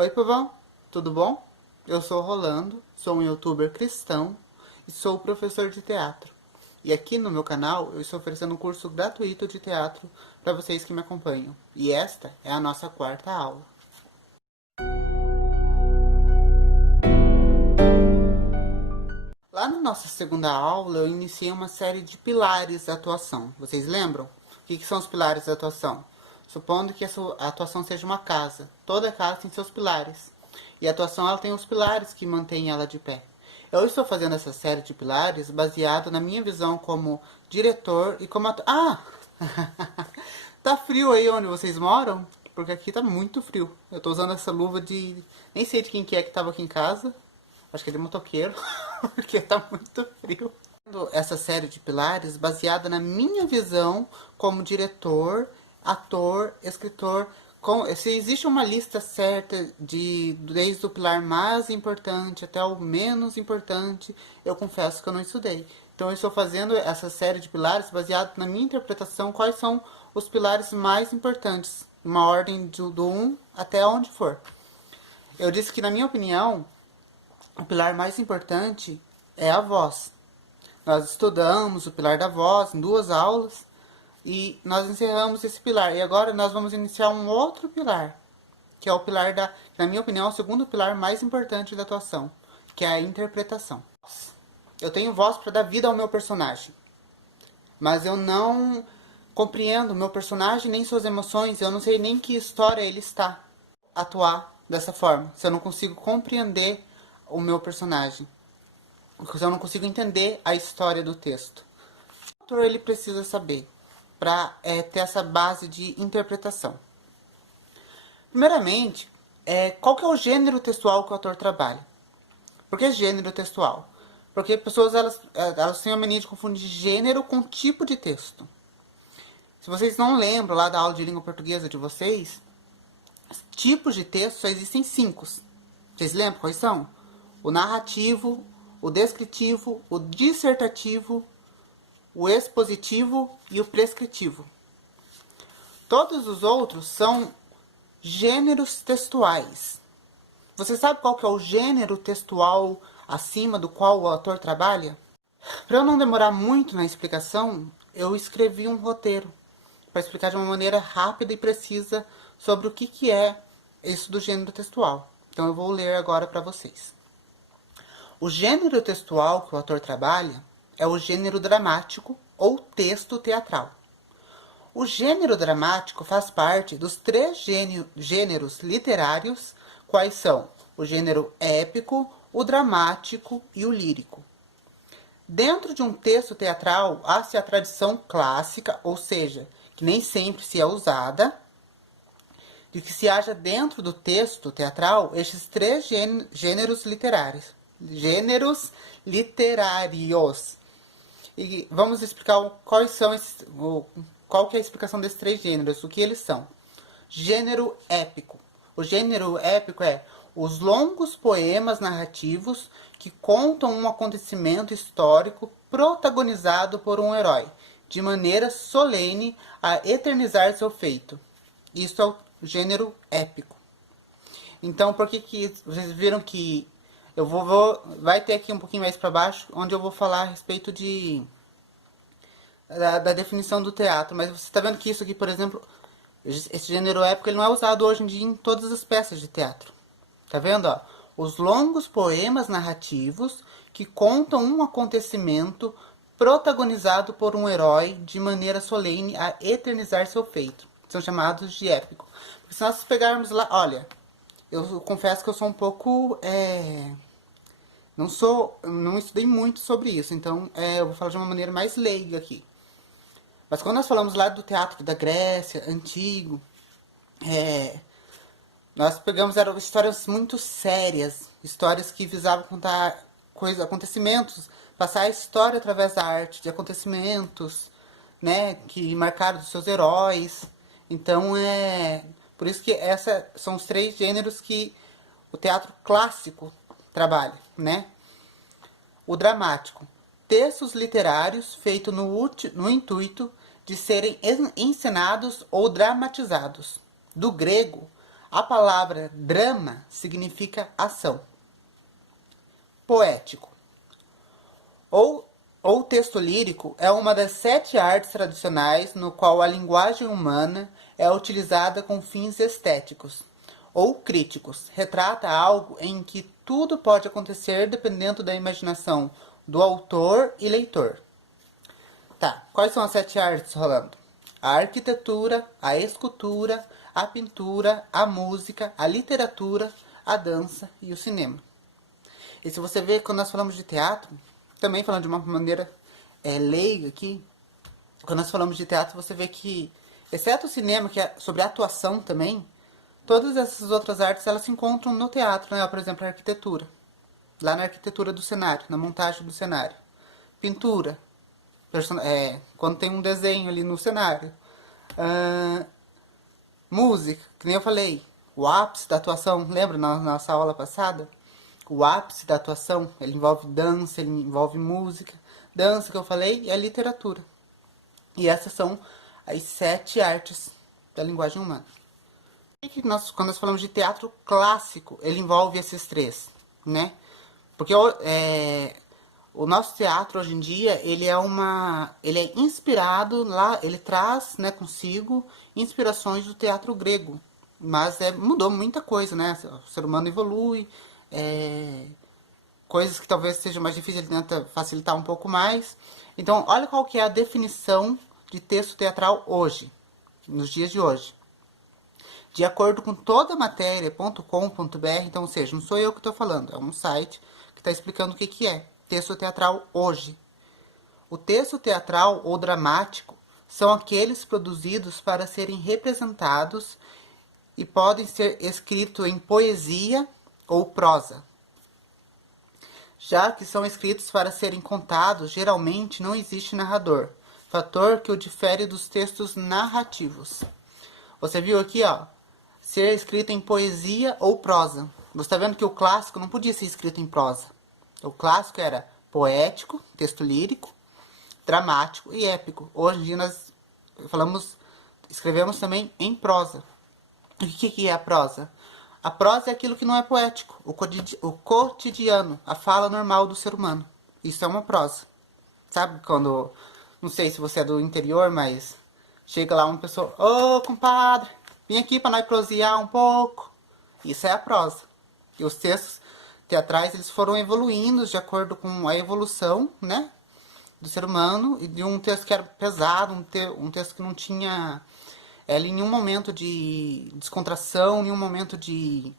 Oi, povão, tudo bom? Eu sou o Rolando, sou um youtuber cristão e sou professor de teatro. E aqui no meu canal eu estou oferecendo um curso gratuito de teatro para vocês que me acompanham. E esta é a nossa quarta aula. Lá na nossa segunda aula eu iniciei uma série de pilares da atuação. Vocês lembram? O que são os pilares da atuação? Supondo que a atuação seja uma casa. Toda casa tem seus pilares. E a atuação ela tem os pilares que mantêm ela de pé. Eu estou fazendo essa série de pilares baseado na minha visão como diretor e como ator. Ah! Tá frio aí onde vocês moram? Porque aqui tá muito frio. Eu tô usando essa luva de... Nem sei de quem que é que tava aqui em casa. Acho que é de motoqueiro. Porque tá muito frio. Essa série de pilares baseada na minha visão como diretor, ator, escritor. Se existe uma lista certa desde o pilar mais importante até o menos importante, eu confesso que eu não estudei. Então eu estou fazendo essa série de pilares baseado na minha interpretação, quais são os pilares mais importantes, uma ordem do 1 até onde for. Eu disse que, na minha opinião, o pilar mais importante é a voz. Nós estudamos o pilar da voz em 2 aulas e nós encerramos esse pilar. E agora nós vamos iniciar um outro pilar, que é o pilar da, na minha opinião, é o segundo pilar mais importante da atuação, que é a interpretação. Eu tenho voz para dar vida ao meu personagem, mas eu não compreendo o meu personagem nem suas emoções, eu não sei nem que história ele está atuar dessa forma, se eu não consigo compreender o meu personagem, se eu não consigo entender a história do texto. O autor ele precisa saber para ter essa base de interpretação. Primeiramente, qual que é o gênero textual que o autor trabalha? Por que gênero textual? Porque pessoas elas têm a mania de confundir gênero com tipo de texto. Se vocês não lembram lá da aula de língua portuguesa de vocês, tipos de texto só existem 5. Vocês lembram quais são? O narrativo, o descritivo, o dissertativo, o expositivo e o prescritivo. Todos os outros são gêneros textuais. Você sabe qual que é o gênero textual acima do qual o autor trabalha? Para eu não demorar muito na explicação, eu escrevi um roteiro para explicar de uma maneira rápida e precisa sobre o que é isso do gênero textual. Então eu vou ler agora para vocês. O gênero textual que o autor trabalha é o gênero dramático ou texto teatral. O gênero dramático faz parte dos 3 gêneros literários, quais são o gênero épico, o dramático e o lírico. Dentro de um texto teatral, há-se a tradição clássica, ou seja, que nem sempre se é usada, de que se haja dentro do texto teatral estes 3 gêneros literários. E vamos explicar quais são qual que é a explicação desses 3 gêneros, o que eles são. Gênero épico. O gênero épico é os longos poemas narrativos que contam um acontecimento histórico protagonizado por um herói, de maneira solene a eternizar seu feito. Isso é o gênero épico. Então, por que vocês viram que eu vai ter aqui um pouquinho mais para baixo, onde eu vou falar a respeito da definição do teatro. Mas você está vendo que isso aqui, por exemplo, esse gênero épico, ele não é usado hoje em dia em todas as peças de teatro. Tá vendo, ó? Os longos poemas narrativos que contam um acontecimento protagonizado por um herói de maneira solene a eternizar seu feito. São chamados de épico. Porque se nós pegarmos lá, olha, eu confesso que eu sou um pouco... não estudei muito sobre isso, então eu vou falar de uma maneira mais leiga aqui. Mas quando nós falamos lá do teatro da Grécia, antigo, nós pegamos, eram histórias muito sérias, histórias que visavam contar acontecimentos, passar a história através da arte, de acontecimentos, né, que marcaram os seus heróis. Então, por isso que esses são os 3 gêneros que o teatro clássico trabalha, né? O dramático. Textos literários feitos no intuito de serem encenados ou dramatizados. Do grego, A palavra drama significa ação. Poético. Ou texto lírico é uma das 7 artes tradicionais no qual a linguagem humana é utilizada com fins estéticos ou críticos. Retrata algo em que tudo pode acontecer dependendo da imaginação do autor e leitor. Tá, quais são as 7 artes, Rolando? A arquitetura, a escultura, a pintura, a música, a literatura, a dança e o cinema. E se você vê, quando nós falamos de teatro, também falando de uma maneira leiga aqui, quando nós falamos de teatro, você vê que, exceto o cinema, que é sobre atuação também, todas essas outras artes, elas se encontram no teatro, né? Por exemplo, a arquitetura. Lá na arquitetura do cenário, na montagem do cenário. Pintura, quando tem um desenho ali no cenário. Música, que nem eu falei, o ápice da atuação, lembra na nossa aula passada? O ápice da atuação, ele envolve dança, ele envolve música. Dança, que eu falei, e a literatura. E essas são as 7 artes da linguagem humana. E quando nós falamos de teatro clássico, ele envolve esses 3, né? Porque o nosso teatro hoje em dia, ele é inspirado lá, ele traz, né, consigo inspirações do teatro grego. Mas mudou muita coisa, né? O ser humano evolui, coisas que talvez seja mais difícil, ele tenta facilitar um pouco mais. Então, olha qual que é a definição de texto teatral hoje, nos dias de hoje. De acordo com todamateria.com.br, então, ou seja, não sou eu que estou falando, é um site que está explicando o que é texto teatral hoje. O texto teatral ou dramático são aqueles produzidos para serem representados e podem ser escritos em poesia ou prosa. Já que são escritos para serem contados, geralmente não existe narrador, fator que o difere dos textos narrativos. Você viu aqui, ó, ser escrito em poesia ou prosa. Você está vendo que o clássico não podia ser escrito em prosa. O clássico era poético, texto lírico, dramático e épico. Hoje em dia nós escrevemos também em prosa. O que é a prosa? A prosa é aquilo que não é poético, o cotidiano, a fala normal do ser humano. Isso é uma prosa. Sabe quando, não sei se você é do interior, mas chega lá uma pessoa, ô compadre, vim aqui para nós prosear um pouco. Isso é a prosa. E os textos teatrais, eles foram evoluindo de acordo com a evolução, né, do ser humano, e de um texto que era pesado, um texto que não tinha nenhum momento de descontração, nenhum momento de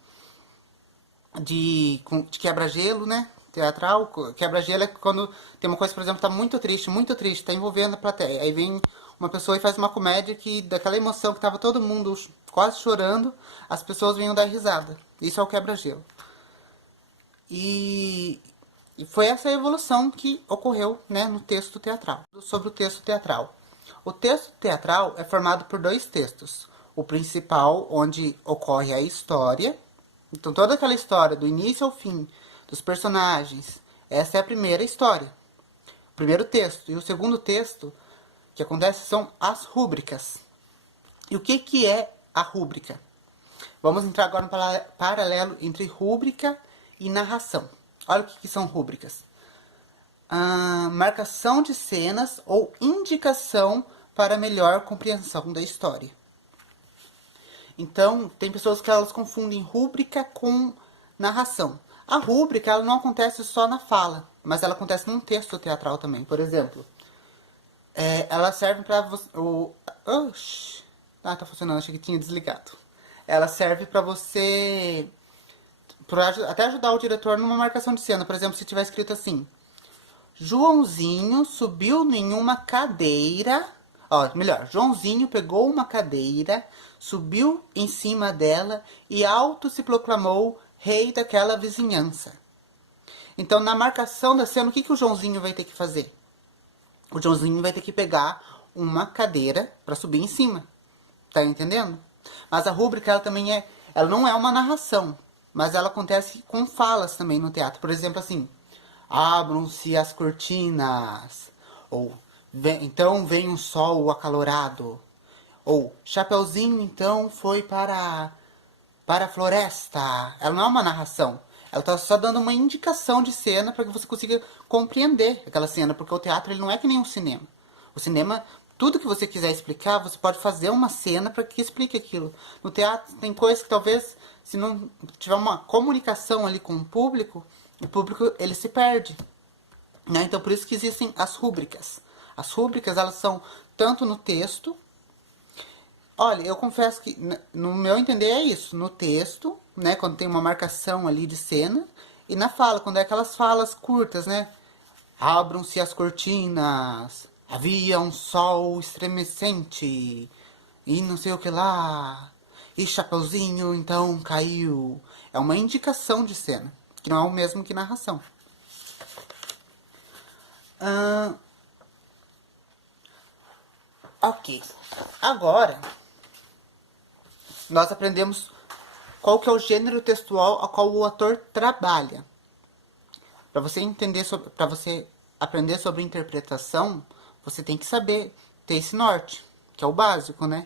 quebra-gelo, né? Teatral. Quebra-gelo é quando tem uma coisa, por exemplo, tá muito triste, tá envolvendo a plateia. Aí vem uma pessoa e faz uma comédia que, daquela emoção que tava todo mundo quase chorando, as pessoas vinham dar risada. Isso é o quebra-gelo. E foi essa evolução que ocorreu, né, no texto teatral. Sobre o texto teatral. O texto teatral é formado por 2 textos. O principal, onde ocorre a história. Então, toda aquela história, do início ao fim, dos personagens, essa é a primeira história. O primeiro texto. E o segundo texto, que acontece, são as rúbricas. E o que é a rúbrica? Vamos entrar agora no paralelo entre rúbrica e narração. Olha o que são rúbricas. Marcação de cenas ou indicação para melhor compreensão da história. Então, tem pessoas que elas confundem rúbrica com narração. A rúbrica, ela não acontece só na fala, mas ela acontece num texto teatral também. Por exemplo, ela serve para você... tá funcionando, achei que tinha desligado. Ela serve para você... até ajudar o diretor numa marcação de cena. Por exemplo, se tiver escrito assim: Joãozinho subiu em uma cadeira. Joãozinho pegou uma cadeira, subiu em cima dela e alto se proclamou rei daquela vizinhança. Então, na marcação da cena, o que o Joãozinho vai ter que fazer? O Joãozinho vai ter que pegar uma cadeira para subir em cima. Tá entendendo? Mas a rúbrica, ela não é uma narração, mas ela acontece com falas também no teatro. Por exemplo, assim: abram-se as cortinas. Ou, então vem um sol acalorado. Ou, Chapeuzinho então foi para para a floresta. Ela não é uma narração. Ela está só dando uma indicação de cena para que você consiga compreender aquela cena, porque o teatro ele não é que nem um cinema. O cinema, tudo que você quiser explicar, você pode fazer uma cena para que explique aquilo. No teatro tem coisas que talvez, se não tiver uma comunicação ali com o público ele se perde. Né? Então por isso que existem as rúbricas. As rúbricas elas são tanto no texto. Olha, eu confesso que, no meu entender, é isso. No texto, né, quando tem uma marcação ali de cena, e na fala, quando é aquelas falas curtas, né? Abram-se as cortinas, havia um sol estremecente, e não sei o que lá, e Chapeuzinho então caiu. É uma indicação de cena, que não é o mesmo que narração. Ok, agora nós aprendemos qual que é o gênero textual a qual o ator trabalha. Para você entender sobre, para você aprender sobre interpretação, você tem que saber ter esse norte, que é o básico, né?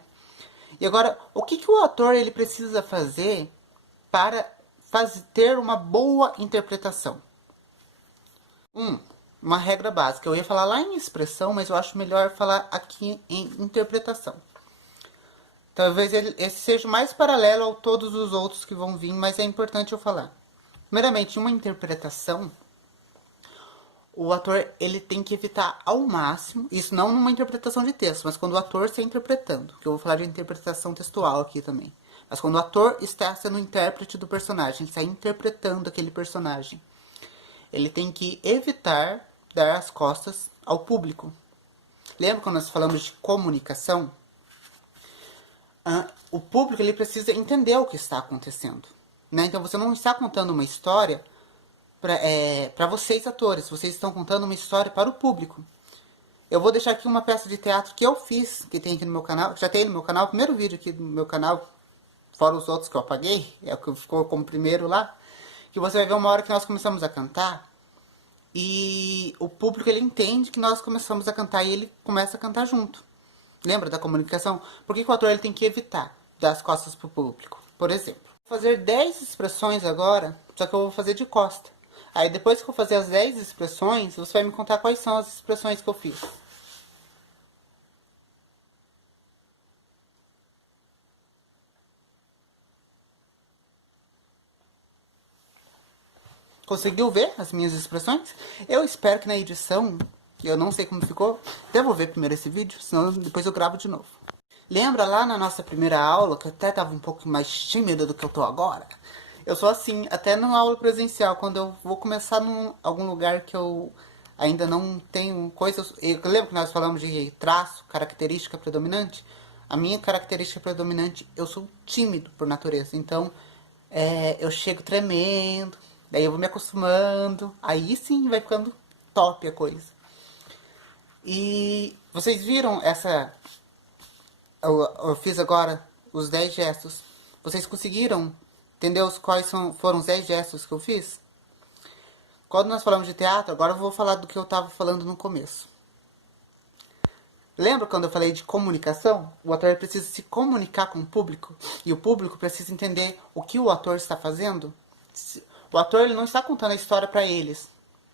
E agora, o que o ator ele precisa fazer para ter uma boa interpretação? Uma regra básica. Eu ia falar lá em expressão, mas eu acho melhor falar aqui em interpretação. Talvez esse seja o mais paralelo a todos os outros que vão vir, mas é importante eu falar. Primeiramente, uma interpretação, o ator ele tem que evitar ao máximo, isso não numa interpretação de texto, mas quando o ator está interpretando, que eu vou falar de interpretação textual aqui também. Mas quando o ator está sendo o intérprete do personagem, está interpretando aquele personagem, ele tem que evitar dar as costas ao público. Lembra quando nós falamos de comunicação? O público ele precisa entender o que está acontecendo. Né? Então você não está contando uma história para vocês atores, vocês estão contando uma história para o público. Eu vou deixar aqui uma peça de teatro que eu fiz, que tem aqui no meu canal, já tem no meu canal, o primeiro vídeo aqui no meu canal, fora os outros que eu apaguei, é o que ficou como primeiro lá, que você vai ver uma hora que nós começamos a cantar, e o público ele entende que nós começamos a cantar e ele começa a cantar junto. Lembra da comunicação? Por que o ator ele tem que evitar dar as costas para o público? Por exemplo, vou fazer 10 expressões agora, só que eu vou fazer de costa. Aí depois que eu fazer as 10 expressões, você vai me contar quais são as expressões que eu fiz. Conseguiu ver as minhas expressões? Eu espero que na edição, eu não sei como ficou, até vou ver primeiro esse vídeo, senão depois eu gravo de novo. Lembra lá na nossa primeira aula, que eu até estava um pouco mais tímido do que eu tô agora? Eu sou assim, até na aula presencial, quando eu vou começar em algum lugar que eu ainda não tenho coisas... Lembra que nós falamos de traço, característica predominante? A minha característica predominante, eu sou tímido por natureza, então eu chego tremendo, daí eu vou me acostumando, aí sim vai ficando top a coisa. E vocês viram essa... Eu fiz agora os 10 gestos. Vocês conseguiram entender quais foram os 10 gestos que eu fiz? Quando nós falamos de teatro, agora eu vou falar do que eu estava falando no começo. Lembra quando eu falei de comunicação? O ator precisa se comunicar com o público e o público precisa entender o que o ator está fazendo. O ator ele não está contando a história para eles.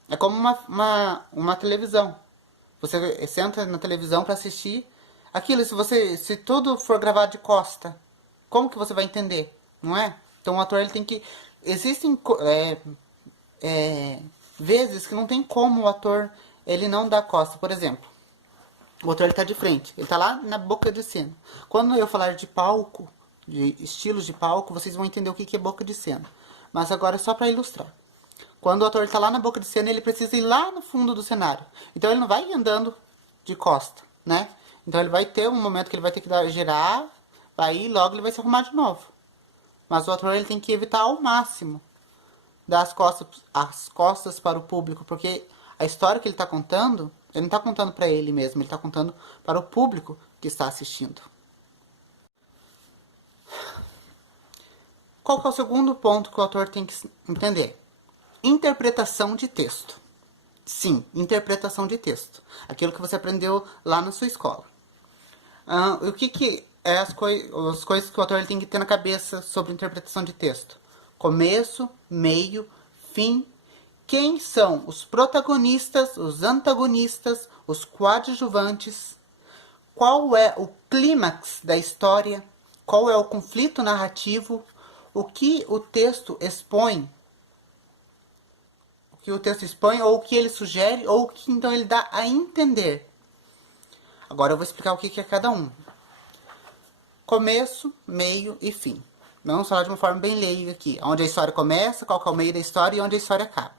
É como uma televisão. Você senta na televisão para assistir aquilo. Se tudo for gravado de costa, como que você vai entender? Não é? Então o ator ele tem que... Existem vezes que não tem como o ator ele não dar costa. Por exemplo, o ator ele está de frente, ele está lá na boca de cena. Quando eu falar de palco, de estilos de palco, vocês vão entender o que é boca de cena. Mas agora é só para ilustrar. Quando o ator está lá na boca de cena, ele precisa ir lá no fundo do cenário. Então ele não vai andando de costa, né? Então ele vai ter um momento que ele vai ter que girar, vai ir, logo ele vai se arrumar de novo. Mas o ator ele tem que evitar ao máximo dar as costas para o público, porque a história que ele está contando, ele não está contando para ele mesmo, ele está contando para o público que está assistindo. Qual que é o segundo ponto que o autor tem que entender? Interpretação de texto. Sim, interpretação de texto. Aquilo que você aprendeu lá na sua escola. as coisas que o autor ele tem que ter na cabeça sobre interpretação de texto. Começo, meio, fim. Quem são os protagonistas, os antagonistas, os coadjuvantes? Qual é o clímax da história? Qual é o conflito narrativo? O que o texto expõe? O que o texto expõe, ou o que ele sugere, ou o que então ele dá a entender. Agora eu vou explicar o que é cada um. Começo, meio e fim. Vamos falar de uma forma bem leiga aqui. Onde a história começa, qual que é o meio da história e onde a história acaba.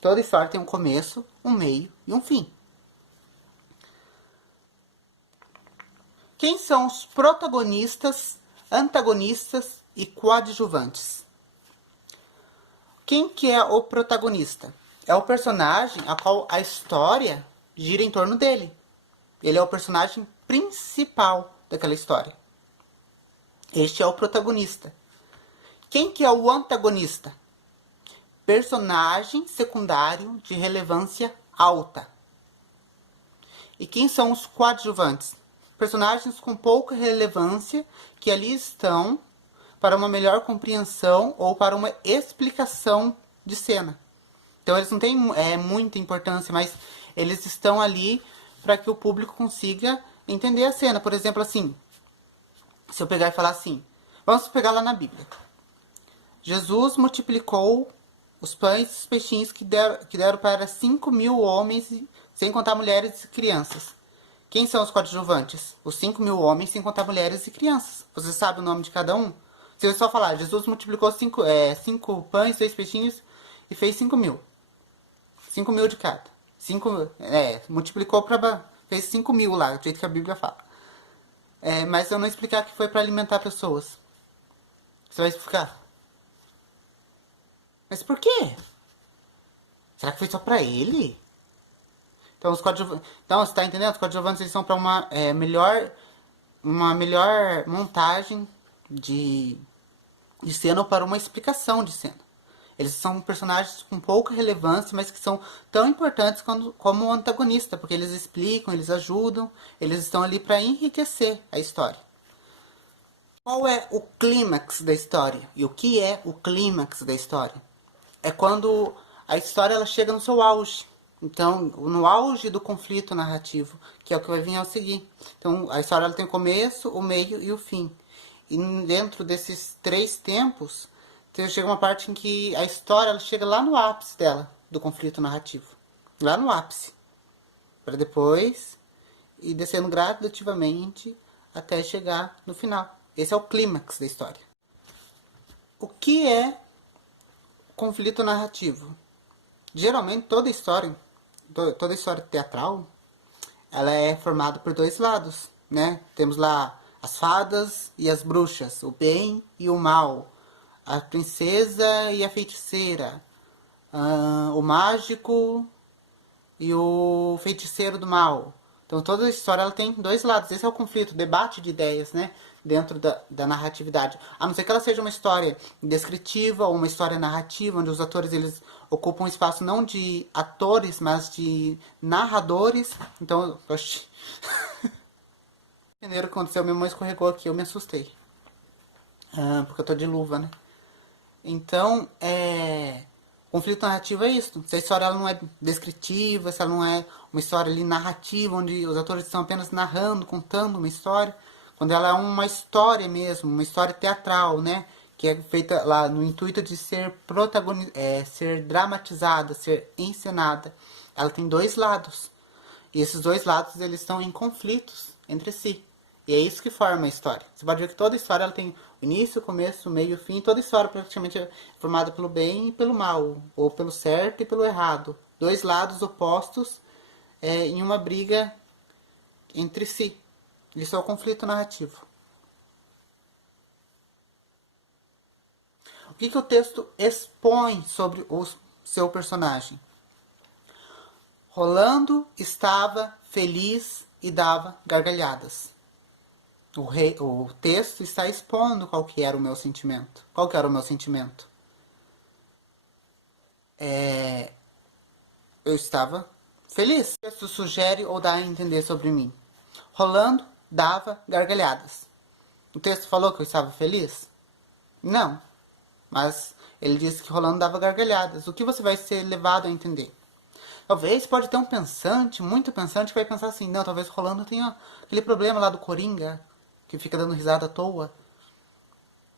Toda história tem um começo, um meio e um fim. Quem são os protagonistas, antagonistas e coadjuvantes? Quem que é o protagonista? É o personagem a qual a história gira em torno dele. Ele é o personagem principal daquela história. Este é o protagonista. Quem que é o antagonista? Personagem secundário de relevância alta. E quem são os coadjuvantes? Personagens com pouca relevância que ali estão para uma melhor compreensão ou para uma explicação de cena. Então eles não têm muita importância, mas eles estão ali para que o público consiga entender a cena. Por exemplo, assim, se eu pegar e falar assim, vamos pegar lá na Bíblia. Jesus multiplicou os pães e os peixinhos que deram para 5.000 homens, sem contar mulheres e crianças. Quem são os coadjuvantes? Os 5.000 homens, sem contar mulheres e crianças. Você sabe o nome de cada um? Se eu só falar, Jesus multiplicou 5 pães, 6 peixinhos e fez 5.000. 5.000 de cada. Multiplicou para... fez 5.000 lá, do jeito que a Bíblia fala. Mas eu não explicar que foi para alimentar pessoas. Você vai explicar? Mas por quê? Será que foi só para ele? Então, você está entendendo? Os coadjuvantes eles são para uma melhor montagem de cena ou para uma explicação de cena. Eles são personagens com pouca relevância, mas que são tão importantes como o antagonista, porque eles explicam, eles ajudam, eles estão ali para enriquecer a história. Qual é o clímax da história? E o que é o clímax da história? É quando a história ela chega no seu auge. Então, no auge do conflito narrativo, que é o que vai vir a seguir. Então, a história ela tem o começo, o meio e o fim. E dentro desses 3 tempos, chega uma parte em que a história ela chega lá no ápice dela, do conflito narrativo. Lá no ápice. Para depois ir descendo gradativamente até chegar no final. Esse é o clímax da história. O que é conflito narrativo? Geralmente toda história teatral, ela é formada por 2 lados, né? Temos lá as fadas e as bruxas, o bem e o mal, a princesa e a feiticeira, o mágico e o feiticeiro do mal. Então toda a história ela tem 2 lados. Esse é o conflito, o debate de ideias, né? Dentro da narratividade. A não ser que ela seja uma história descritiva ou uma história narrativa, onde os atores eles ocupam um espaço não de atores, mas de narradores. Então, oxi. Janeiro aconteceu, minha mãe escorregou aqui, eu me assustei. Porque eu tô de luva, né? Então, conflito narrativo é isso. Se a história ela não é descritiva, se ela não é uma história ali narrativa, onde os atores estão apenas narrando, contando uma história, quando ela é uma história mesmo, uma história teatral, né? Que é feita lá no intuito de ser ser dramatizada, ser encenada. Ela tem 2 lados. E esses 2 lados eles estão em conflitos entre si. E é isso que forma a história. Você pode ver que toda história ela tem o início, o começo, o meio e o fim. Toda história praticamente é formada pelo bem e pelo mal. Ou pelo certo e pelo errado. 2 lados opostos em uma briga entre si. Isso é o conflito narrativo. O que o texto expõe sobre o seu personagem? Rolando estava feliz e dava gargalhadas. O texto está expondo qual que era o meu sentimento. Qual que era o meu sentimento? Eu estava feliz. O texto sugere ou dá a entender sobre mim. Rolando dava gargalhadas. O texto falou que eu estava feliz? Não. Mas ele disse que Rolando dava gargalhadas. O que você vai ser levado a entender? Talvez pode ter um pensante, muito pensante, que vai pensar assim, não, talvez o Rolando tenha aquele problema lá do Coringa, que fica dando risada à toa.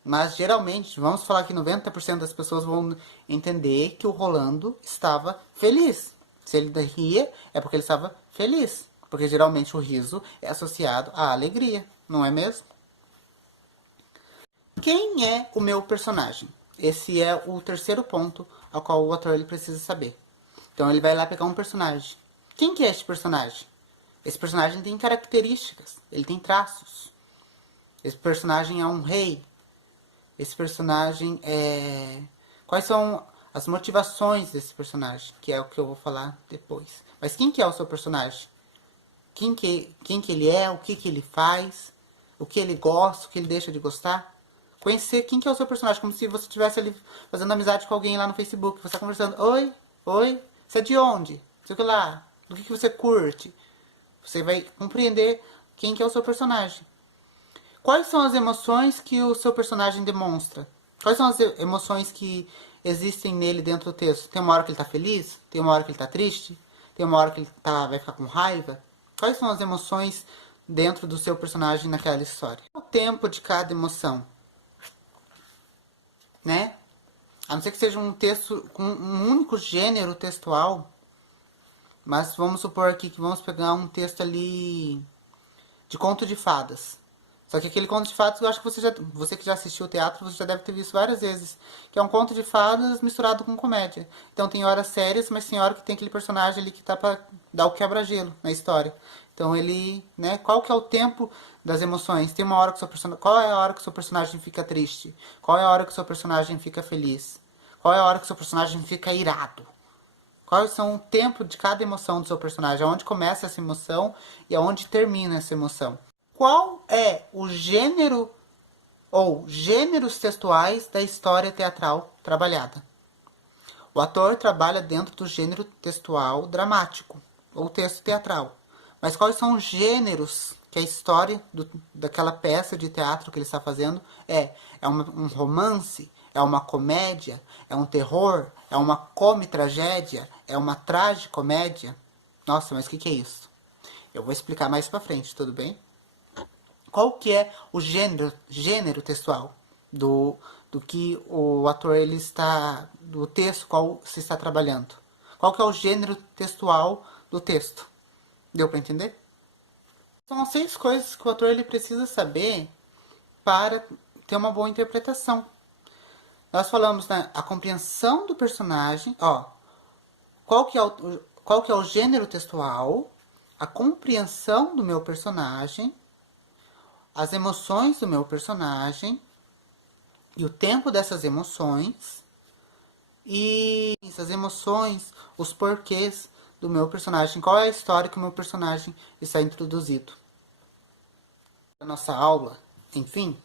Mas geralmente, vamos falar que 90% das pessoas vão entender que o Rolando estava feliz. Se ele ria, é porque ele estava feliz. Porque geralmente o riso é associado à alegria, não é mesmo? Quem é o meu personagem? Esse é o terceiro ponto ao qual o ator ele precisa saber. Então ele vai lá pegar um personagem. Quem que é este personagem? Esse personagem tem características, ele tem traços. Esse personagem é um rei. Esse personagem é... Quais são as motivações desse personagem? Que é o que eu vou falar depois. Mas quem que é o seu personagem? Quem que ele é? O que ele faz? O que ele gosta? O que ele deixa de gostar? Conhecer quem que é o seu personagem. Como se você estivesse ali fazendo amizade com alguém lá no Facebook. Você está conversando. Oi, você é de onde? Sei lá. Do que você curte? Você vai compreender quem que é o seu personagem. Quais são as emoções que o seu personagem demonstra? Quais são as emoções que existem nele dentro do texto? Tem uma hora que ele está feliz? Tem uma hora que ele está triste? Tem uma hora que ele vai ficar com raiva? Quais são as emoções dentro do seu personagem naquela história? O tempo de cada emoção, né? A não ser que seja um texto com um único gênero textual, mas vamos supor aqui que vamos pegar um texto ali de conto de fadas. Só que aquele conto de fadas, eu acho que você que já assistiu o teatro, você já deve ter visto várias vezes. Que é um conto de fadas misturado com comédia. Então tem horas sérias, mas tem hora que tem aquele personagem ali que tá pra dar o quebra-gelo na história. Então ele, né, qual que é o tempo das emoções? Tem uma hora que o seu personagem, qual é a hora que o seu personagem fica triste? Qual é a hora que o seu personagem fica feliz? Qual é a hora que o seu personagem fica irado? Quais são o tempo de cada emoção do seu personagem? Aonde começa essa emoção e aonde termina essa emoção? Qual é o gênero ou gêneros textuais da história teatral trabalhada? O ator trabalha dentro do gênero textual dramático ou texto teatral. Mas quais são os gêneros que a história daquela peça de teatro que ele está fazendo é? É um romance? É uma comédia? É um terror? É uma come-tragédia? É uma tragicomédia? Nossa, mas o que é isso? Eu vou explicar mais pra frente, tudo bem? Qual que é o gênero textual do que o ator ele está, do texto qual se está trabalhando? Qual que é o gênero textual do texto? Deu para entender? São 6 coisas que o ator ele precisa saber para ter uma boa interpretação. Nós falamos a compreensão do personagem, ó, qual que é o gênero textual, a compreensão do meu personagem, as emoções do meu personagem e o tempo dessas emoções e essas emoções, os porquês do meu personagem, qual é a história que o meu personagem está introduzido. A nossa aula, enfim.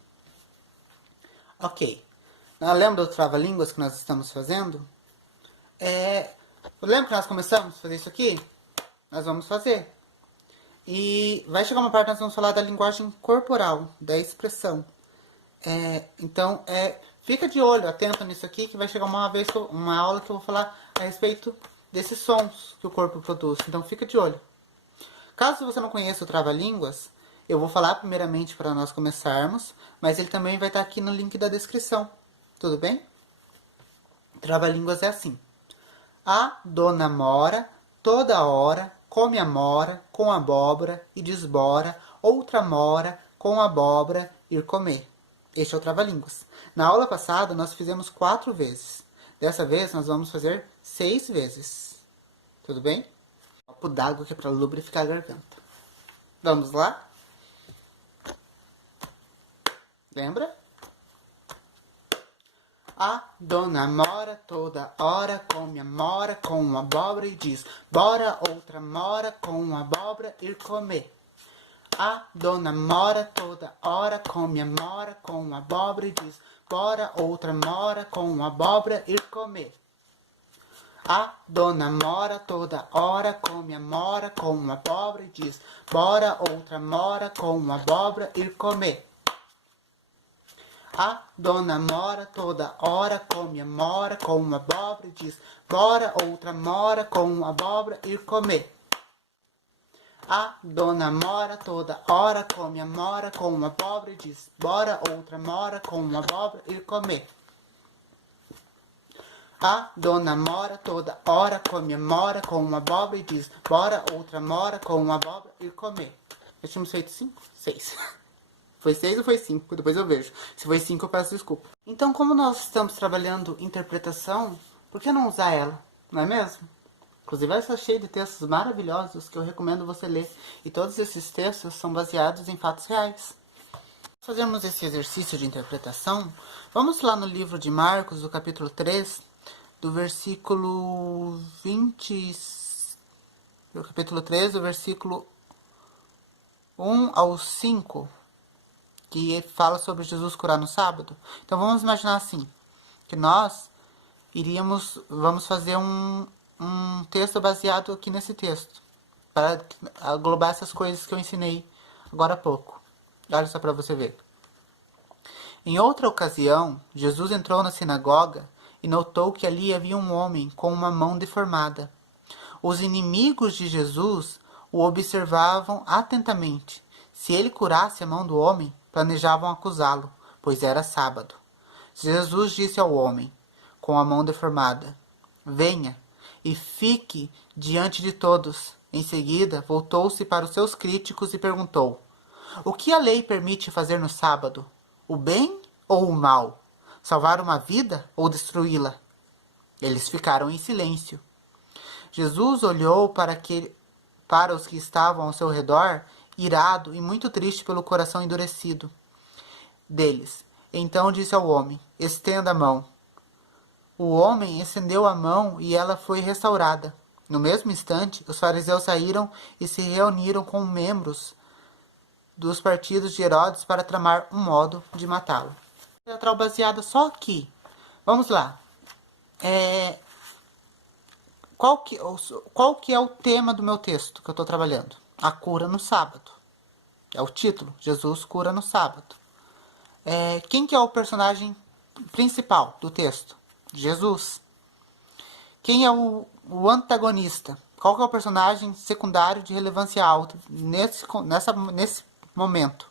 Ok. Lembra do trava-línguas que nós estamos fazendo? Lembra que nós começamos a fazer isso aqui? Nós vamos fazer. E vai chegar uma parte que nós vamos falar da linguagem corporal, da expressão. Então, fica de olho, atento nisso aqui, que vai chegar uma aula que eu vou falar a respeito desses sons que o corpo produz. Então, fica de olho. Caso você não conheça o trava-línguas, eu vou falar primeiramente para nós começarmos, mas ele também vai estar aqui no link da descrição. Tudo bem? Trava-línguas é assim. A dona Mora, toda hora, come amora com abóbora e desbora, outra mora com abóbora ir comer. Este é o trava-línguas. Na aula passada nós fizemos 4 vezes. Dessa vez nós vamos fazer 6 vezes. Tudo bem? Um copo d'água que é para lubrificar a garganta. Vamos lá? Lembra? A dona Mora toda hora come amora com abóbora e diz: bora outra mora com abóbora ir comer. A dona Mora toda hora come amora com abóbora e diz: bora outra mora com abóbora ir comer. A dona Mora toda hora come amora com uma abóbora e diz: bora outra mora com uma abóbora ir comer. A dona Mora toda hora come amora com uma abóbora e diz: bora outra mora com uma abóbora ir comer. A dona Mora toda hora come amora com uma abóbora e diz: bora outra mora com uma abóbora ir comer. A dona Mora toda hora come mora com uma abóbora e diz: bora outra mora com uma abóbora ir comer. Já tínhamos feito 5? 6. Foi 6 ou foi 5? Depois eu vejo. Se foi 5 eu peço desculpa. Então, como nós estamos trabalhando interpretação, por que não usar ela? Não é mesmo? Inclusive ela está cheia de textos maravilhosos que eu recomendo você ler. E todos esses textos são baseados em fatos reais. Fazermos esse exercício de interpretação, vamos lá no livro de Marcos, do capítulo 3, do versículo 20, do capítulo 3, do versículo 1 ao 5, que fala sobre Jesus curar no sábado. Então vamos imaginar assim, que nós vamos fazer um texto baseado aqui nesse texto, para aglobar essas coisas que eu ensinei agora há pouco. Olha só para você ver. Em outra ocasião, Jesus entrou na sinagoga e notou que ali havia um homem com uma mão deformada. Os inimigos de Jesus o observavam atentamente. Se ele curasse a mão do homem, planejavam acusá-lo, pois era sábado. Jesus disse ao homem, com a mão deformada: venha e fique diante de todos. Em seguida, voltou-se para os seus críticos e perguntou: o que a lei permite fazer no sábado? O bem ou o mal? Salvar uma vida ou destruí-la? Eles ficaram em silêncio. Jesus olhou para os que estavam ao seu redor, irado e muito triste pelo coração endurecido deles. Então disse ao homem: estenda a mão. O homem estendeu a mão e ela foi restaurada. No mesmo instante, os fariseus saíram e se reuniram com membros dos partidos de Herodes para tramar um modo de matá-lo. Teatral baseada só aqui. Vamos lá. Qual que é o tema do meu texto que eu estou trabalhando? A cura no sábado. É o título. Jesus cura no sábado. Quem que é o personagem principal do texto? Jesus. Quem é o antagonista? Qual que é o personagem secundário de relevância alta nesse momento?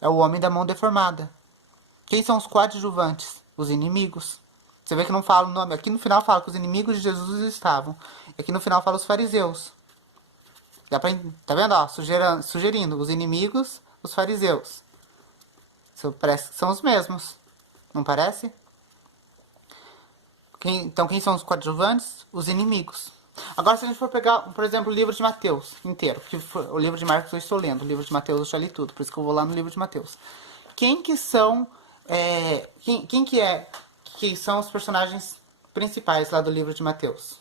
É o homem da mão deformada. Quem são os coadjuvantes? Os inimigos. Você vê que não fala o nome. Aqui no final fala que os inimigos de Jesus estavam. Aqui no final fala os fariseus. Tá vendo? Ó, sugerindo os inimigos, os fariseus. Parece que são os mesmos. Não parece? Então quem são os coadjuvantes? Os inimigos. Agora se a gente for pegar, por exemplo, o livro de Mateus inteiro. O livro de Marcos eu estou lendo. O livro de Mateus eu já li tudo. Por isso que eu vou lá no livro de Mateus. Quem que são... que são os personagens principais lá do livro de Mateus?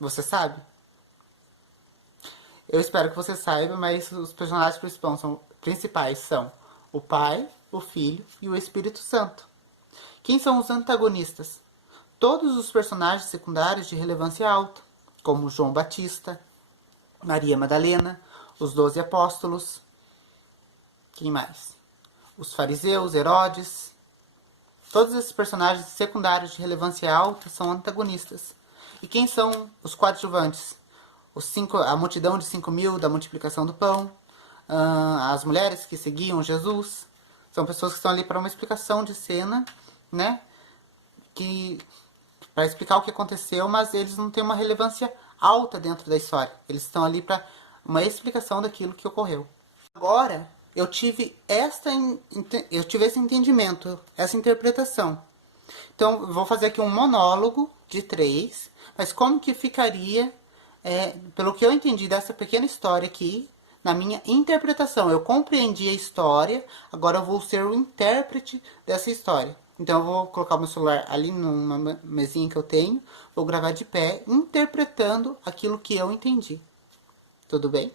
Você sabe? Eu espero que você saiba, mas os personagens principais são o Pai, o Filho e o Espírito Santo. Quem são os antagonistas? Todos os personagens secundários de relevância alta, como João Batista, Maria Madalena, os 12 apóstolos. Quem mais? Os fariseus, Herodes. Todos esses personagens secundários de relevância alta são antagonistas. E quem são os coadjuvantes? A multidão de 5.000 da multiplicação do pão, as mulheres que seguiam Jesus. São pessoas que estão ali para uma explicação de cena, né? Para explicar o que aconteceu, mas eles não têm uma relevância alta dentro da história. Eles estão ali para uma explicação daquilo que ocorreu. Agora, eu tive esse entendimento, essa interpretação. Então, vou fazer aqui um monólogo de 3, mas como que ficaria, pelo que eu entendi dessa pequena história aqui, na minha interpretação. Eu compreendi a história, agora eu vou ser o intérprete dessa história. Então, eu vou colocar o meu celular ali numa mesinha que eu tenho, vou gravar de pé, interpretando aquilo que eu entendi. Tudo bem?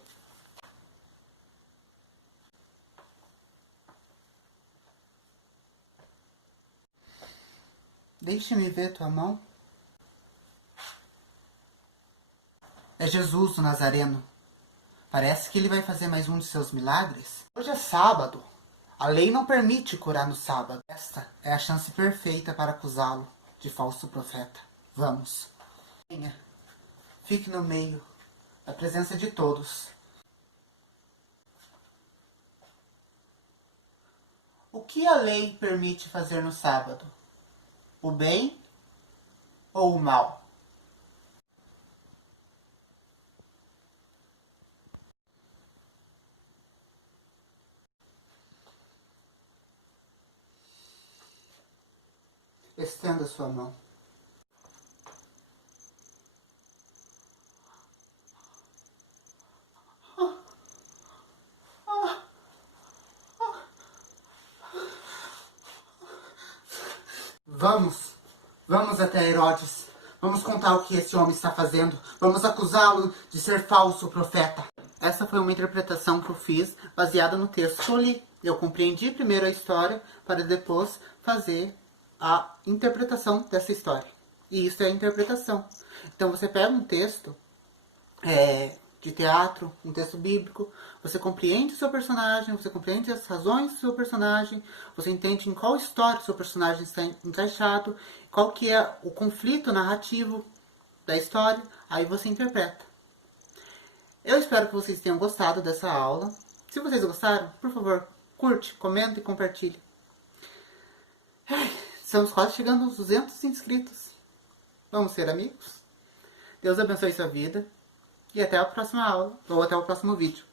Deixa-me ver tua mão. É Jesus o Nazareno. Parece que ele vai fazer mais um de seus milagres. Hoje é sábado. A lei não permite curar no sábado. Esta é a chance perfeita para acusá-lo de falso profeta. Vamos. Venha. Fique no meio da presença de todos. O que a lei permite fazer no sábado? O bem ou o mal? Estenda sua mão. Vamos até Herodes. Vamos contar o que esse homem está fazendo. Vamos acusá-lo de ser falso profeta. Essa foi uma interpretação que eu fiz baseada no texto que eu li. Eu compreendi primeiro a história para depois fazer a interpretação dessa história. E isso é a interpretação. Então você pega um texto de teatro, um texto bíblico, você compreende o seu personagem, você compreende as razões do seu personagem, você entende em qual história o seu personagem está encaixado, qual que é o conflito narrativo da história, aí você interpreta. Eu espero que vocês tenham gostado dessa aula. Se vocês gostaram, por favor, curte, comenta e compartilhe. Estamos quase chegando aos 200 inscritos. Vamos ser amigos? Deus abençoe sua vida. E até a próxima aula, ou até o próximo vídeo.